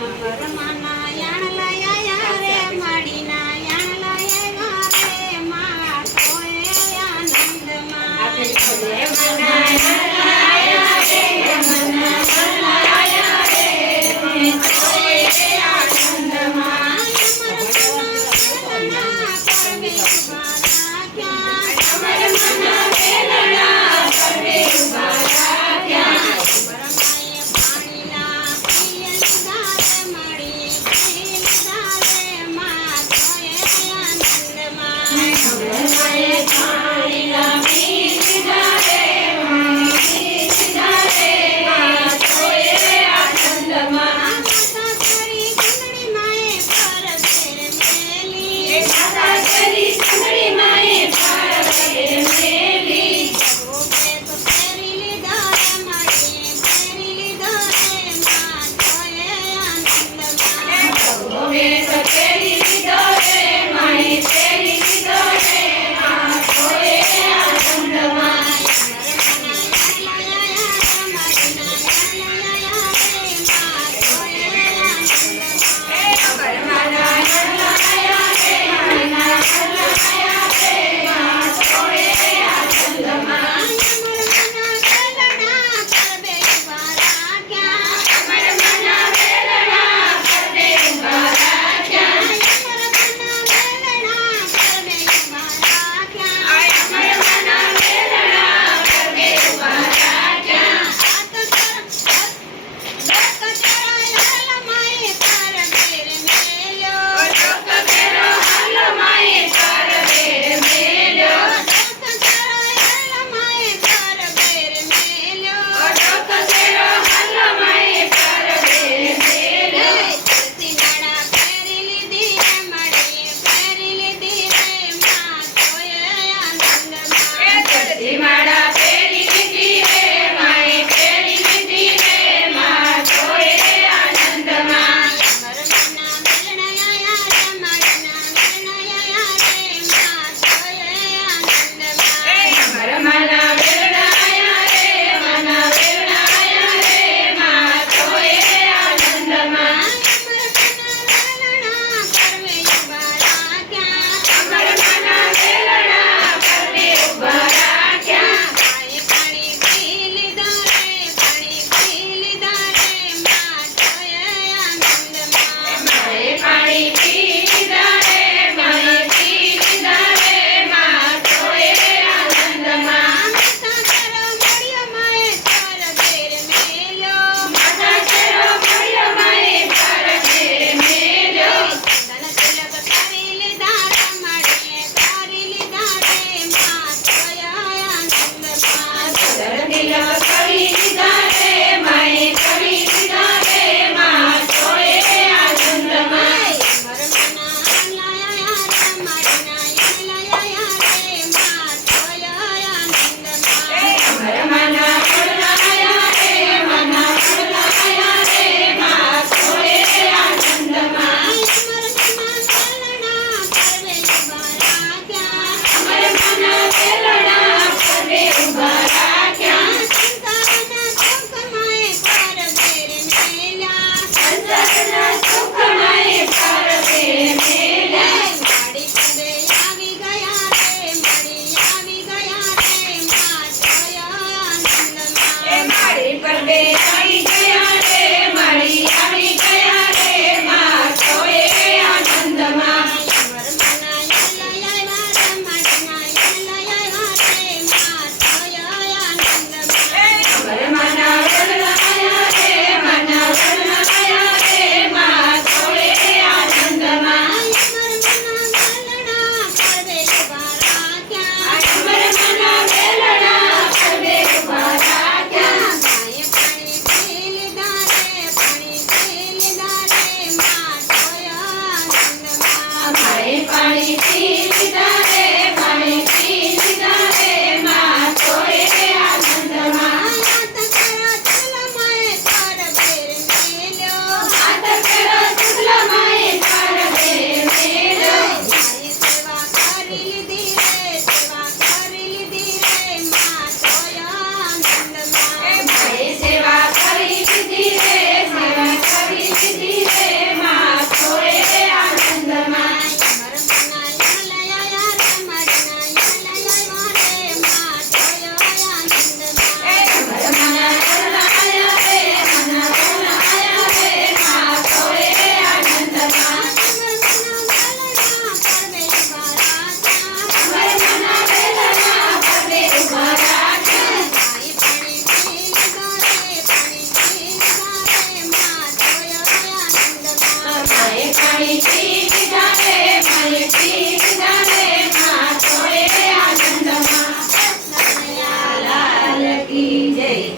பரமான